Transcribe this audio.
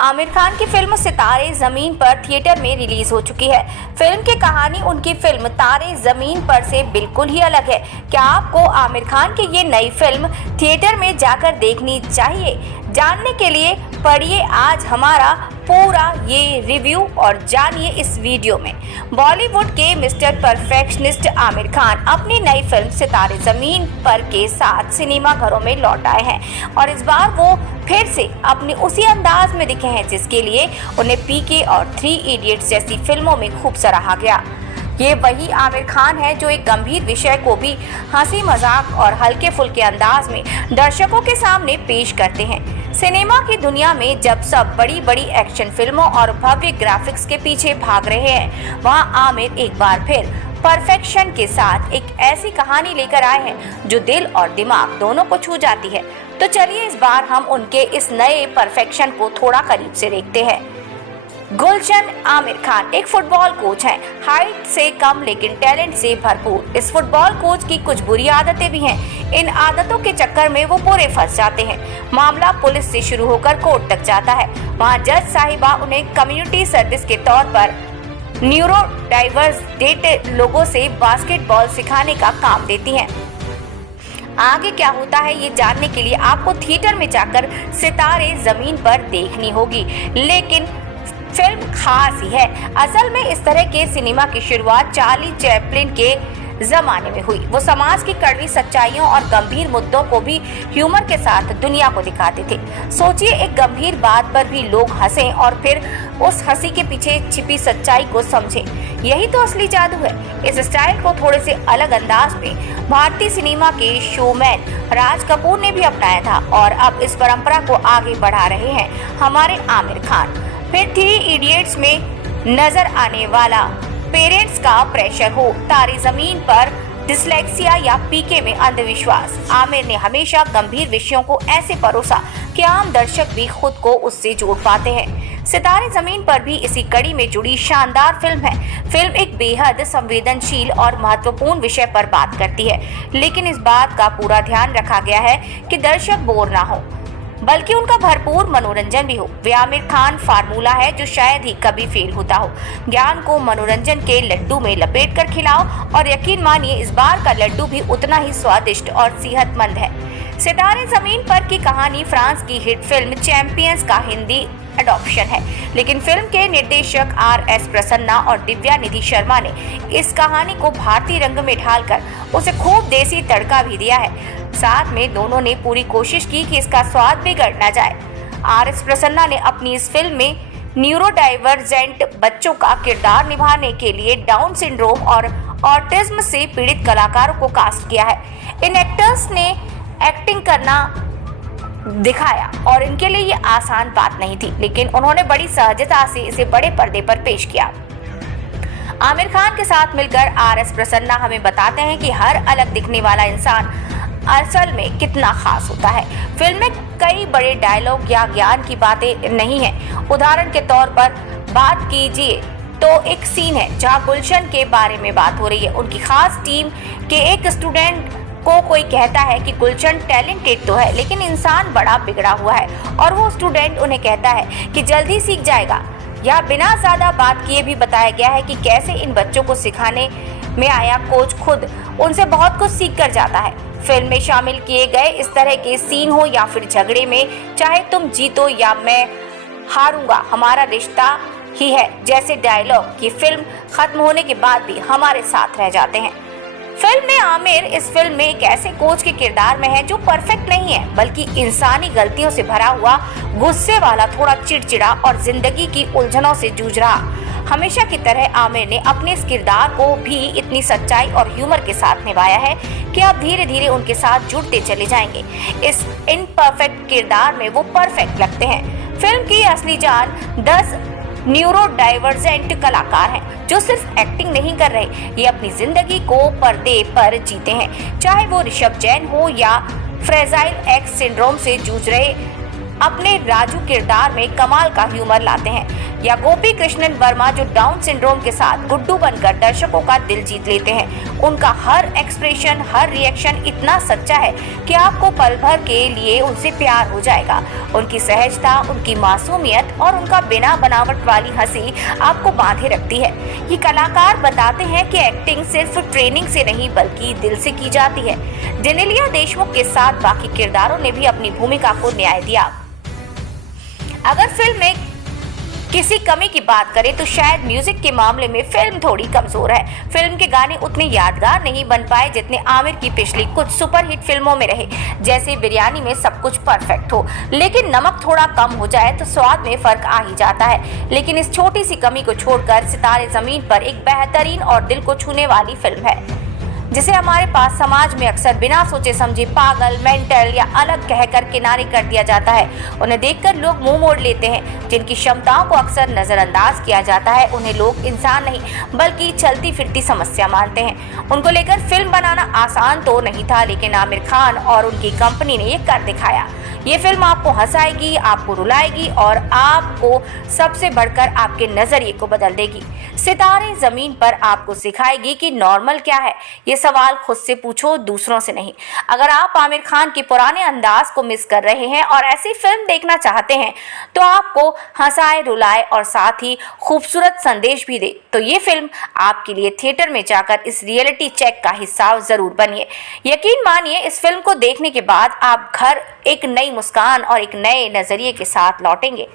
आमिर खान की फिल्म सितारे जमीन पर थिएटर में रिलीज हो चुकी है। फिल्म की कहानी उनकी फिल्म तारे जमीन पर से बिल्कुल ही अलग है। क्या आपको आमिर खान की ये नई फिल्म थिएटर में जाकर देखनी चाहिए? जानने के लिए पढ़िए आज हमारा पूरा ये रिव्यू और जानिए इस वीडियो में। बॉलीवुड के मिस्टर परफेक्शनिस्ट आमिर खान अपनी नई फिल्म सितारे जमीन पर के साथ सिनेमा घरों में लौट आए हैं और इस बार वो फिर से अपने उसी अंदाज में दिखे हैं जिसके लिए उन्हें पीके और 3 इडियट्स जैसी फिल्मों में खूब सराहा गया। ये वही आमिर खान है जो एक गंभीर विषय को भी हंसी मजाक और हल्के फुल्के अंदाज में दर्शकों के सामने पेश करते हैं। सिनेमा की दुनिया में जब सब बड़ी बड़ी एक्शन फिल्मों और भव्य ग्राफिक्स के पीछे भाग रहे हैं, वहां आमिर एक बार फिर परफेक्शन के साथ एक ऐसी कहानी लेकर आए हैं जो दिल और दिमाग दोनों को छू जाती है। तो चलिए इस बार हम उनके इस नए परफेक्शन को थोड़ा करीब से देखते हैं। गुलशन आमिर खान एक फुटबॉल कोच हैं, हाइट से कम लेकिन टैलेंट से भरपूर। इस फुटबॉल कोच की कुछ बुरी आदतें भी हैं। इन आदतों के चक्कर में वो पूरे फंस जाते हैं। मामला पुलिस से शुरू होकर कोर्ट तक जाता है। वहाँ जज साहिबा उन्हें कम्युनिटी सर्विस के तौर पर न्यूरो डाइवर्जेंट लोगों से बास्केटबॉल सिखाने का काम देती हैं। आगे क्या होता है ये जानने के लिए आपको थिएटर में जाकर सितारे जमीन पर देखनी होगी, लेकिन फिल्म खास ही है। असल में इस तरह के सिनेमा की शुरुआत चार्ली चैपलिन के जमाने में हुई। वो समाज की कड़वी सच्चाइयों और गंभीर मुद्दों को भी ह्यूमर के साथ दुनिया को दिखाते थे। सोचिए, एक गंभीर बात पर भी लोग हंसें और फिर उस हंसी के पीछे छिपी सच्चाई को समझें। यही तो असली जादू है। इस स्टाइल को थोड़े से अलग अंदाज में भारतीय सिनेमा के शोमैन राज कपूर ने भी अपनाया था और अब इस परंपरा को आगे बढ़ा रहे हैं हमारे आमिर खान। फिर 3 इडियट्स में नजर आने वाला पेरेंट्स का प्रेशर हो, तारे जमीन पर डिसलेक्सिया या पीके में अंधविश्वास। आमिर ने हमेशा गंभीर विषयों को ऐसे परोसा कि आम दर्शक भी खुद को उससे जोड़ पाते हैं। सितारे जमीन पर भी इसी कड़ी में जुड़ी शानदार फिल्म है। फिल्म एक बेहद संवेदनशील और महत्वपूर्ण विषय पर बात करती है, लेकिन इस बात का पूरा ध्यान रखा गया है कि दर्शक बोर ना हो बल्कि उनका भरपूर मनोरंजन भी हो। वे आमिर खान फार्मूला है जो शायद ही कभी फेल होता हो। ज्ञान को मनोरंजन के लड्डू में लपेट कर खिलाओ और यकीन मानिए इस बार का लड्डू भी उतना ही स्वादिष्ट और सेहतमंद है। सितारे जमीन पर की कहानी फ्रांस की हिट फिल्म चैंपियंस का हिंदी एडॉप्शन है, लेकिन फिल्म के निर्देशक RS प्रसन्ना और दिव्या निधि शर्मा ने इस कहानी को भारतीय रंग में ढालकर उसे खूब देसी तड़का भी दिया है। साथ में दोनों ने पूरी कोशिश की कि इसका स्वाद बिगड़ न जाए। RS प्रसन्ना ने अपनी इस फिल्म में न्यूरो डाइवर्जेंट बच्चों का किरदार निभाने के लिए डाउन सिंड्रोम और ऑटिज्म से पीड़ित कलाकारों को कास्ट किया है। इन एक्टर्स ने एक्टिंग करना दिखाया और इनके लिए ये आसान बात नहीं थी, लेकिन उन्होंने बड़ी सहजता से इसे बड़े पर्दे पर पेश किया। आमिर खान के साथ मिलकर RS प्रसन्ना हमें बताते हैं कि हर अलग दिखने वाला इंसान असल में कितना खास होता है। फिल्म में कई बड़े डायलॉग या ज्ञान की बातें नहीं हैं। उदाहरण के तौर पर बात कीजिए तो एक सीन है जहां गुलशन के बारे में बात हो रही है। उनकी खास टीम के एक स्टूडेंट को कोई कहता है कि गुलशन टैलेंटेड तो है लेकिन इंसान बड़ा बिगड़ा हुआ है, और वो स्टूडेंट उन्हें कहता है कि जल्दी सीख जाएगा। यह बिना ज्यादा बात किए भी बताया गया है कि कैसे इन बच्चों को सिखाने में आया कोच खुद उनसे बहुत कुछ सीख कर जाता है। फिल्म में शामिल किए गए इस तरह के सीन हो या फिर झगड़े में चाहे तुम जीतो या मैं हारूंगा, हमारा रिश्ता ही है जैसे डायलॉग, ये फिल्म खत्म होने के बाद भी हमारे साथ रह जाते हैं। फिल्म में आमिर इस फिल्म में एक ऐसे कोच के किरदार में है जो परफेक्ट नहीं है बल्कि इंसानी गलतियों से भरा हुआ, गुस्से वाला, थोड़ा चिड़चिड़ा और जिंदगी की उलझनों से जूझ रहा। हमेशा की तरह आमिर ने अपने इस किरदार को भी इतनी सच्चाई और ह्यूमर के साथ निभाया है कि आप धीरे धीरे उनके साथ जुड़ते चले जाएंगे। इस इनपरफेक्ट किरदार में वो परफेक्ट लगते हैं। फिल्म की असली जान 10 न्यूरो डाइवर्जेंट कलाकार हैं जो सिर्फ एक्टिंग नहीं कर रहे, ये अपनी जिंदगी को पर्दे पर जीते हैं। चाहे वो ऋषभ जैन हो या फ्रेजाइल एक्स सिंड्रोम से जूझ रहे, अपने राजू किरदार में कमाल का ह्यूमर लाते हैं। या गोपी कृष्णन वर्मा जो डाउन सिंड्रोम के साथ गुड्डू बनकर दर्शकों का दिल जीत लेते हैं। उनका हर एक्सप्रेशन, हर रिएक्शन इतना सच्चा है कि आपको पल भर के लिए उनसे प्यार हो जाएगा। उनकी सहजता, उनकी मासूमियत और उनका बिना बनावट वाली हंसी आपको बांधे रखती है। ये कलाकार बताते हैं कि एक्टिंग सिर्फ ट्रेनिंग से नहीं बल्कि दिल से की जाती है। जेनेलिया देशमुख के साथ बाकी किरदारों ने भी अपनी भूमिका को न्याय दिया। अगर फिल्म में किसी कमी की बात करें तो शायद म्यूजिक के मामले में फिल्म थोड़ी कमजोर है। फिल्म के गाने उतने यादगार नहीं बन पाए जितने आमिर की पिछली कुछ सुपरहिट फिल्मों में रहे। जैसे बिरयानी में सब कुछ परफेक्ट हो, लेकिन नमक थोड़ा कम हो जाए तो स्वाद में फर्क आ ही जाता है। लेकिन इस छोटी सी कमी को छोड़कर सितारे जमीन पर एक बेहतरीन और दिल को छूने वाली फिल्म है, जिसे हमारे पास समाज में अक्सर बिना सोचे समझे पागल, मेंटल या अलग कहकर किनारे कर दिया जाता है। उन्हें देखकर लोग मुंह मोड़ लेते हैं। जिनकी क्षमताओं को अक्सर नजरअंदाज किया जाता है, उन्हें लोग इंसान नहीं बल्कि चलती फिरती समस्या मानते हैं। उनको लेकर फिल्म बनाना आसान तो नहीं था, लेकिन आमिर खान और उनकी कंपनी ने ये कर दिखाया। ये फिल्म आपको हंसाएगी, आपको रुलाएगी और आपको सबसे बढ़कर आपके नजरिए को बदल देगी। सितारे जमीन पर आपको सिखाएगी कि नॉर्मल क्या है। ये सवाल खुद से पूछो, दूसरों से नहीं। अगर आप आमिर खान के पुराने अंदाज को मिस कर रहे हैं और ऐसी फिल्म देखना चाहते हैं तो आपको हंसाए, रुलाए और साथ ही खूबसूरत संदेश भी दे, तो ये फिल्म आपके लिए। थिएटर में जाकर इस रियलिटी चेक का हिस्सा जरूर बनिए। यकीन मानिए, इस फिल्म को देखने के बाद आप घर एक नई मुस्कान और एक नए नजरिए के साथ लौटेंगे।